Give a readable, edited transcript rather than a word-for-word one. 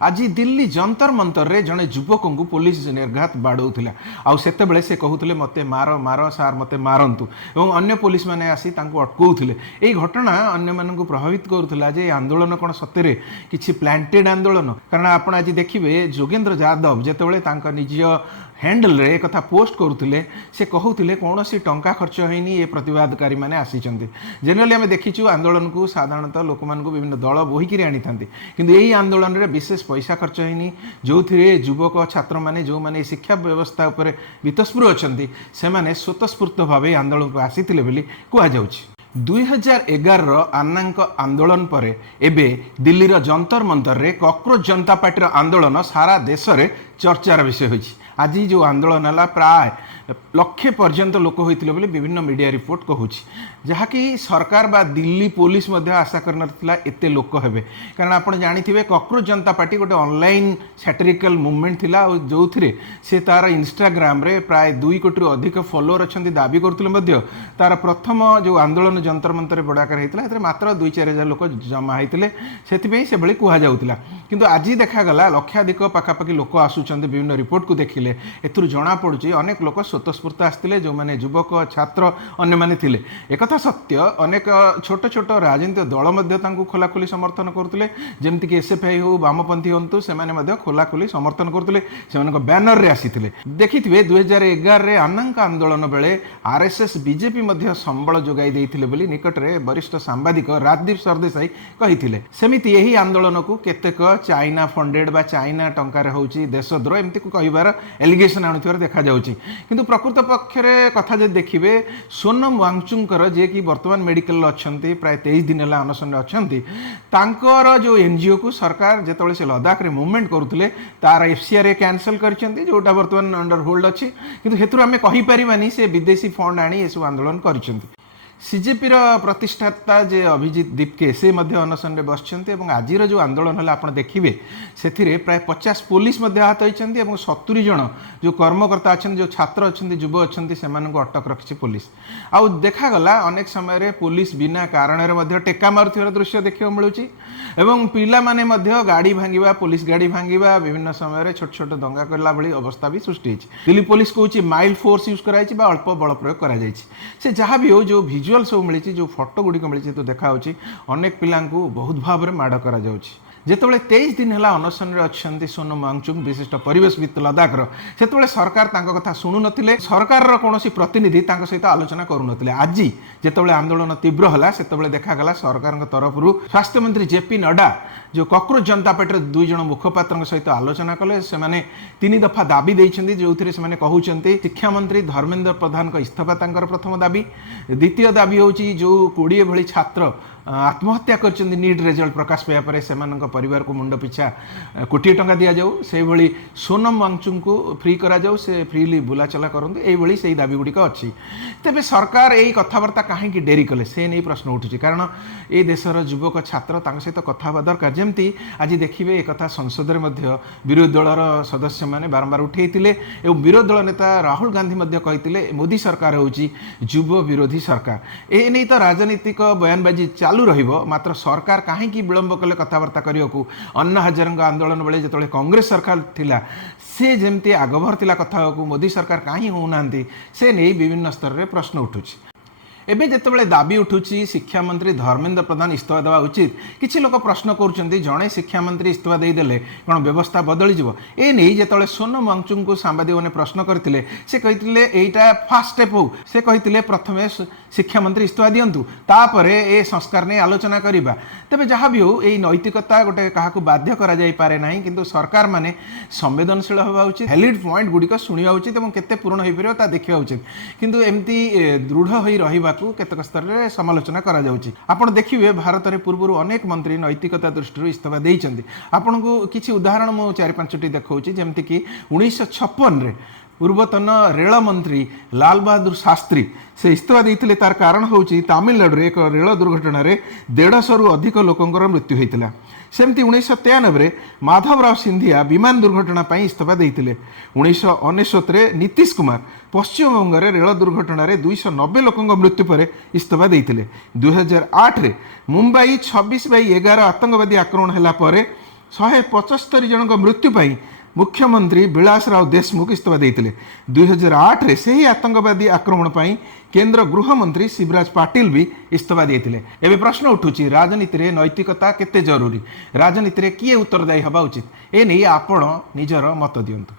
आज दिल्ली जंतर मंतर रे जड़े युवक को पुलिस निर्घात बाड़ौला आते से कहते मत मार मार सार मत मारतु और अन्य पुलिस मैंने आसी अटकाउले। यही घटना अन्य मानक प्रभावित करुला जे आंदोलन कौन सत्य किसी प्लांटेड आंदोलन कारण आप आज देखिए जोगेंद्र यादव जिते निज हैंडल रे एक कथा पोस्ट करुले से कहते कौन सी टंका खर्च होनी ये प्रतिवादकारी मैंने आसी जेनेराली आम देखीचु आंदोलन को साधारणतः लोक मान विभिन्न दल बोहिकी आनी था किंतु यही आंदोलन रे विशेष पैसा खर्च होनी जो युवक छात्र मैंने जो मैंने शिक्षा व्यवस्था उपर बीतस्पृह अच्छा से स्वतस्फूर्त भाव आंदोलन को आसी कहु 2011 आन्ना आंदोलन पर एबे दिल्लीर जंतर मंतर रे कॉकरोच जनता पार्टी आंदोलन सारा देश में चर्चार विषय होइछि। आज जो आंदोलन है प्राय लक्षे पर्यंत लोक होते बोली विभिन्न मीडिया रिपोर्ट कहूँ जहाँकि सरकार बा दिल्ली पुलिस आशा करना एते लोक हेबे कारण आप जानी कॉकरोच जनता पार्टी गोटे ऑनलाइन सैटिरिकल मूवमेंट थिला जो से तार इंस्टाग्राम रे प्राय 2 कोटी अधिक फॉलोअर अच्छा दाबी करते तार प्रथम जो आंदोलन जंतर मंतर बड़ाकार होता मात्र 2-4 हजार लोक जमा होते से भली कहुला किंतु आज देखागला लक्षाधिक पाखापाखि लोक आसुच्च विभिन्न रिपोर्ट को देखिले एथुरु जना पड़ुछि अनेक लोक स्वतस्फूर्त आसते जो मैंने युवक छात्र अन्य माने थिले एक सत्य अनेक छोट छोट राजनीतिक दल खोलाखोली समर्थन करते जमती कि एसएफआई हो बामपंथी हूँ से खोलाखोली समर्थन करते बैनर रे आसी देखिए 2011 रे आन्ना आंदोलन बेले आरएसएस बीजेपी संबल जोगाई देइथिले बोली निकट रे वरिष्ठ सांबादिक राजदीप सरदेसाई कहिथिले। सेमिति यही आंदोलन को केतेक चाइना फंडेड बा चाइना टंकार होउची देशद्रोह एमती को कहिबार एलिगेशन आनुथिबार देखा जाउची किंतु प्रकृत पक्षरे कथा जे देखिबे सोनम वांगचुंकर जे कि वर्तमान मेडिकल अच्छी प्राय 23 दिन है अनशन अच्छी तांकर जो एनजीओ को सरकार जिते से लद्दाख रे मूवमेंट करुले तार एफसीआर कैंसल करछंती जोटा वर्तमान अंडर होल्ड अच्छी किंतु हेतु आम कहीपरिबानी से विदेशी फंड आनी ये आंदोलन करछंती। सीजेपी प्रतिष्ठाता जे अभिजीत दीपके से अनशन में बसते आज जो आंदोलन है आप देखिए से प्राय 50 पुलिस आहत होती 70 जन जो कर्मकर्ता अच्छा जो छात्र अच्छा युव अच्छा से अटक रखी पुलिस आउ देखागला अनेक समय पुलिस बिना कारण टेका मारुथिबार दृश्य देखा मिलूँ एवं पिला माने मध्य गाड़ी भांगिबा पुलिस गाड़ी भांगिबा विभिन्न समय छोट छोट दंगा करला भली अवस्था भी सृष्टि होती। दिल्ली पुलिस कहूँ माइल्ड फोर्स यूज कराई अल्प बल प्रयोग कराई से जहाँ भी हो जो विजुअल सब मिली जो फोटो गुड़िक मिली तो देखा अनेक पिला बहुत भाव में माड़ करा जितेबाला 23 दिन है अनशन अच्छा सोनम वांगचुक विशिष्ट परिवेशविद लद्दाखर से सरकार कथा शुणु नथिले सरकार कौन प्रतिनिधि सहित आलोचना करुनथिले। आज जितेबाला आंदोलन तीव्र है से देखागला सरकार तरफ स्वास्थ्य मंत्री जेपी नड्डा जो कॉकरोच जनता पार्टी 2 जन मुखपात्र सहित आलोचना कले से 3 दफा दाबी देइछन्ती जो से कहउछन्ती शिक्षा मंत्री धर्मेंद्र प्रधान का इस्तीफा तांकर प्रथम दाबी द्वितीय दाबी होची जो 20 भली छात्र आत्महत्या कर नीट रिजल्ट प्रकाश पाया पर से परिवार को मुंड पिछा कोटी टंका दि जाऊ से भली सोनम वांगचुक को फ्री करा जाऊ से फ्रीली बुलाचला करते यही से दाबी गुड़िक अच्छी तेज सरकार यही कथबार्ता कहीं डेरी कले से नहीं प्रश्न उठुची कारण ये देशर युवक छात्र सहित कथा हवा दरकार जमती आज देखिए एक कथा संसद में विरोधी दलर सदस्य मैंने बारंबार उठे और विरोधी दल नेता राहुल गांधी कहते मोदी सरकार होची युव विरोधी सरकार ए नहीं तो राजनीतिक बयानबाजी चालू रहिबो मात्र सरकार कहीं विलंब कले कथबार्ता करने को अन्ना हजारे आंदोलन बेले जो कांग्रेस सरकार थिला से जमती आगभर थिला कथा को मोदी सरकार कहीं होना से नहीं विभिन्न स्तर में प्रश्न उठुची। एबे जितेबाला दाबी उठुची शिक्षा मंत्री धर्मेंद्र प्रधान इस्तीफा देवा उचित किसी लोग प्रश्न करुँच जड़े शिक्षा मंत्री इस्तीफा देदेले कौन व्यवस्था बदली ए नहीं जिते सोनम वांगचुक को सांबादिक मैंने प्रश्न करते से कहते यहीटा फास्ट स्टेप हो से कहते प्रथमे शिक्षा मंत्री इस्तीफा दिंतु तापर ए संस्कार नहीं आलोचना करवा तेज जहाँ भी हो यही नैतिकता गोटे क्या बाध्य करे ना कि सरकार माने संवेदनशील हवा उचित वैलिड पॉइंट गुड़िक शुणा उचित और केते पूर्ण हो पार देखा उचित किंतु एमती दृढ़ हो रहा केतक स्तर में समालोचना करा जाउची। आपण देखिए भारत में पूर्व अनेक मंत्री नैतिकता दृष्टि इस्तीफा देइछन्ति आपन को किसी उदाहरण मु 4-5टी देखौची जेमति कि 1956 रे पूर्वतन रेल मंत्री लाल बहादुर शास्त्री से इस्तीफा देइथिले तार कारण होची तमिलनाडु रे एक रेल दुर्घटना रे 150 रु अधिक लोकंकर मृत्यु होइतिला। सेमती 1993 माधवराव सिंधिया विमान दुर्घटना पर इस्तीफा देते 1999 नीतीश कुमार पश्चिम बंग में रेल दुर्घटना 290 लोक मृत्यु पर इस्तीफा देते 2008 मुंबई 26/11 आतंकवादी आक्रमण है 175 जनक मृत्यु पाई मुख्यमंत्री विलासराव देशमुख इस्तीफा देते 2008 रे से ही आतंकवादी आक्रमण पाई केंद्र गृहमंत्री शिवराज पाटिल भी इस्तीफा देते। एवं प्रश्न उठुची राजनीति रे नैतिकता केते जरूरी, राजनीति रे किए उत्तरदायी हवा उचित ए नहीं आपण निजर मत दियंतु।